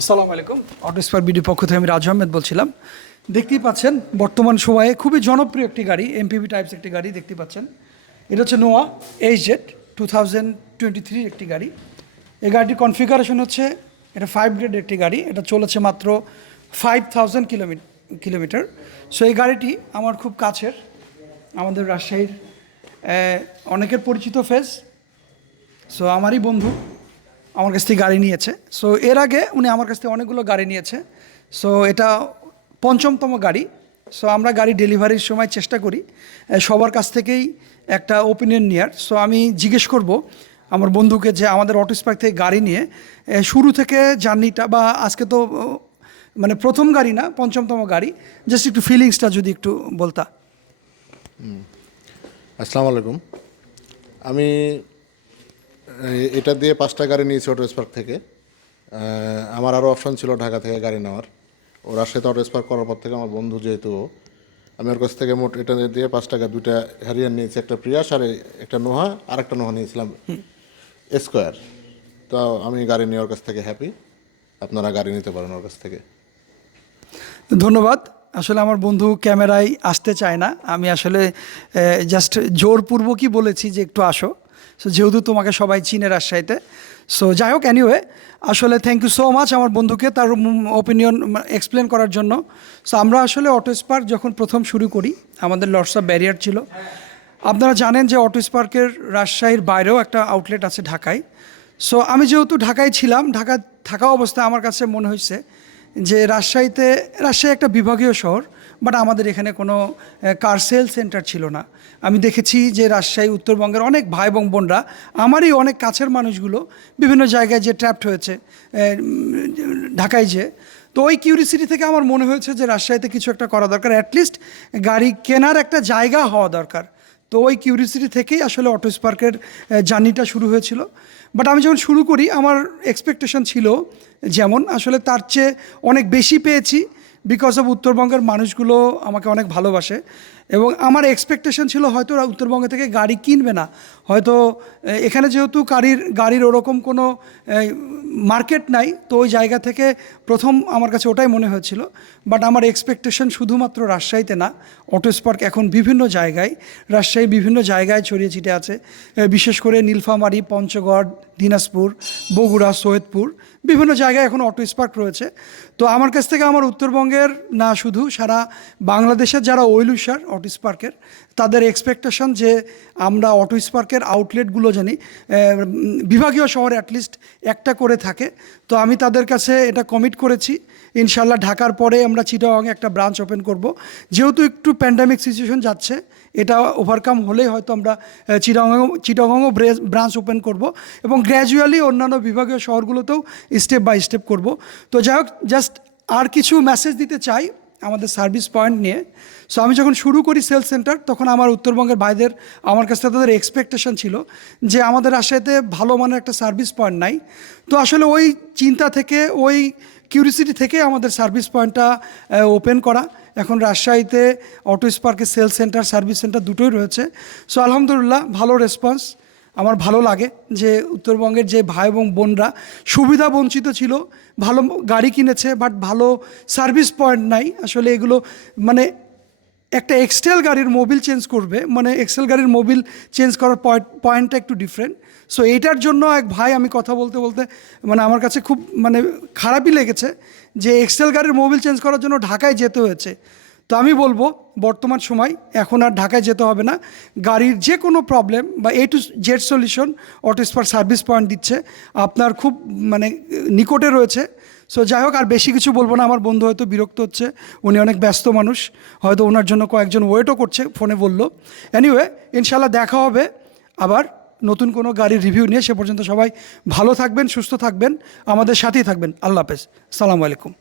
আসসালামু আলাইকুম। Auto spare BD পক্ষ থেকে আমি রাজু আহমেদ বলছিলাম। দেখতেই পাচ্ছেন বর্তমান সময়ে খুবই জনপ্রিয় একটি গাড়ি, এমপিভি টাইপস একটি গাড়ি দেখতে পাচ্ছেন। এটা হচ্ছে নোয়া এইচজেড 2023 একটি গাড়ি। এই গাড়িটির কনফিগারেশন হচ্ছে এটা 5 গ্রেড একটি গাড়ি। এটা চলেছে মাত্র 5000 কিলোমিটার। সো এই গাড়িটি আমার খুব কাছের, আমাদের রাজশাহীর অনেকের পরিচিত ফেস। সো আমারই বন্ধু আমার কাছ থেকে গাড়ি নিয়েছে। সো এর আগে উনি আমার কাছ থেকে অনেকগুলো গাড়ি নিয়েছে। সো এটা পঞ্চমতম গাড়ি। সো আমরা গাড়ি ডেলিভারির সময় চেষ্টা করি সবার কাছ থেকেই একটা ওপিনিয়ন নেওয়ার। সো আমি জিজ্ঞেস করব আমার বন্ধুকে যে আমাদের অটো স্পার্ক থেকে গাড়ি নিয়ে শুরু থেকে জার্নিটা, বা আজকে তো মানে প্রথম গাড়ি না, পঞ্চমতম গাড়ি, জাস্ট একটু ফিলিংসটা যদি একটু বলতা। আসসালামু আলাইকুম। আমি এটা দিয়ে 5টা গাড়ি নিয়েছি অটো স্পার্ক থেকে। আমার আরও অপশন ছিল ঢাকা থেকে গাড়ি নেওয়ার। ও রাজশাহীতে অটো স্পার্ক করার পর থেকে আমার বন্ধু যেহেতু, আমি ওর কাছ থেকে মোট এটা দিয়ে 5টা গাড়ি, 2টা হ্যারিয়ার নিয়েছি, একটা প্রিয়াস আর একটা নোহা, আর একটা নোহা নিয়েছিলাম স্কোয়ার। তো আমি গাড়ি নিয়ে ওর কাছ থেকে হ্যাপি। আপনারা গাড়ি নিতে পারেন ওর কাছ থেকে। ধন্যবাদ। আসলে আমার বন্ধু ক্যামেরায় আসতে চায় না, আমি আসলে জাস্ট জোরপূর্বকই বলেছি যে একটু আসো। সো যেহেতু তোমাকে সবাই চিনে রাজশাহীতে। সো যাই হোক, এনিওয়ে আসলে থ্যাংক ইউ সো মাচ আমার বন্ধুকে তার ওপিনিয়ন এক্সপ্লেন করার জন্য। সো আমরা আসলে অটো স্পার্ক যখন প্রথম শুরু করি, আমাদের লটস অফ ব্যারিয়ার ছিল। আপনারা জানেন যে অটো স্পার্কের রাজশাহীর বাইরেও একটা আউটলেট আছে ঢাকায়। সো আমি যেহেতু ঢাকায় ছিলাম, ঢাকা থাকা অবস্থায় আমার কাছে মনে হয়েছে যে রাজশাহী একটা বিভাগীয় শহর, বাট আমাদের এখানে কোনো কার সেল সেন্টার ছিল না। আমি দেখেছি যে রাজশাহী উত্তরবঙ্গের অনেক ভাই এবং বোনরা, আমারই অনেক কাছের মানুষগুলো বিভিন্ন জায়গায় যে ট্র্যাপড হয়েছে ঢাকায় যে। তো ওই কিউরিসিটি থেকে আমার মনে হয়েছে যে রাজশাহীতে কিছু একটা করা দরকার, অ্যাটলিস্ট গাড়ি কেনার একটা জায়গা হওয়া দরকার। তো ওই কিউরিসিটি থেকেই আসলে অটো স্পার্কের জার্নিটা শুরু হয়েছিল। বাট আমি যখন শুরু করি আমার এক্সপেকটেশন ছিল যেমন, আসলে তার চেয়ে অনেক বেশি পেয়েছি, বিকজ অফ উত্তরবঙ্গের মানুষগুলো আমাকে অনেক ভালোবাসে। এবং আমার এক্সপেকটেশন ছিল হয়তো ওরা উত্তরবঙ্গ থেকে গাড়ি কিনবে না, হয়তো এখানে যেহেতু গাড়ির ওরকম কোনো মার্কেট নাই, তো ওই জায়গা থেকে প্রথম আমার কাছে ওটাই মনে হয়েছিল। বাট আমার এক্সপেকটেশন শুধুমাত্র রাজশাহীতে না, অটো স্পার্ক এখন বিভিন্ন জায়গায়, রাজশাহী বিভিন্ন জায়গায় ছড়িয়ে ছিটে আছে, বিশেষ করে নীলফামারী, পঞ্চগড়, দিনাজপুর, বগুড়া, সৈয়দপুর, বিভিন্ন জায়গায় এখন অটো স্পার্ক রয়েছে। তো আমার কাছ থেকে আমার উত্তরবঙ্গের না, শুধু সারা বাংলাদেশের যারা ওয়েল উইশার অটো স্পার্কের, তাদের এক্সপেকটেশন যে আমরা অটো স্পার্কের আউটলেটগুলো জানি বিভাগীয় শহরে অ্যাটলিস্ট একটা করে থাকে। তো আমি তাদের কাছে এটা কমিট করেছি, ইনশাল্লাহ ঢাকার পরে আমরা চিটাগংয়ে একটা ব্রাঞ্চ ওপেন করব। যেহেতু একটু প্যান্ডামিক সিচুয়েশন যাচ্ছে, এটা ওভারকাম হলেই হয়তো আমরা চিটাগংও ব্রাঞ্চ ওপেন করব, এবং গ্র্যাজুয়ালি অন্যান্য বিভাগীয় শহরগুলোতেও স্টেপ বাই স্টেপ করব। তো যাই হোক, জাস্ট আর কিছু মেসেজ দিতে চাই আমাদের সার্ভিস পয়েন্ট নিয়ে। সো আমি যখন শুরু করি সেলস সেন্টার, তখন আমার উত্তরবঙ্গের ভাইদের আমার কাছ থেকে তাদের এক্সপেকটেশন ছিল যে আমাদের রাজশাহীতে ভালো মানের একটা সার্ভিস পয়েন্ট নাই। তো আসলে ওই চিন্তা থেকে, ওই কিউরিসিটি থেকে আমাদের সার্ভিস পয়েন্টটা ওপেন করা। এখন রাজশাহীতে অটো স্পার্কের সেলস সেন্টার, সার্ভিস সেন্টার দুটোই রয়েছে। সো আলহামদুলিল্লাহ ভালো রেসপন্স। আমার ভালো লাগে যে উত্তরবঙ্গের যে ভাই এবং বোনরা সুবিধা বঞ্চিত ছিল, ভালো গাড়ি কিনেছে, বাট ভালো সার্ভিস পয়েন্ট নাই। আসলে এগুলো মানে একটা এক্সেল গাড়ির মোবিল চেঞ্জ করবে, মানে এক্সেল গাড়ির মোবিল চেঞ্জ করার পয়েন্টটা একটু ডিফারেন্ট। সো এইটার জন্য এক ভাই, আমি কথা বলতে বলতে মানে আমার কাছে খুব মানে খারাপই লেগেছে যে এক্সেল গাড়ির মোবিল চেঞ্জ করার জন্য ঢাকায় যেতে হয়েছে। তো আমি বলবো বর্তমান সময় এখন আর ঢাকায় যেতে হবে না। গাড়ির যে কোনো প্রবলেম বা A to Z solution auto spark service point দিচ্ছে, আপনার খুব মানে নিকটে রয়েছে। সো যাই হোক, আর বেশি কিছু বলবো না। আমার বন্ধু হয়তো বিরক্ত হচ্ছে, উনি অনেক ব্যস্ত মানুষ, হয়তো ওনার জন্য কয়েকজন ওয়েটও করছে, ফোনে বললো। এনিওয়ে, ইনশাল্লাহ দেখা হবে আবার নতুন কোনো গাড়ির রিভিউ নিয়ে। সে পর্যন্ত সবাই ভালো থাকবেন, সুস্থ থাকবেন, আমাদের সাথেই থাকবেন। আল্লাহ হাফেজ, সালামু আলাইকুম।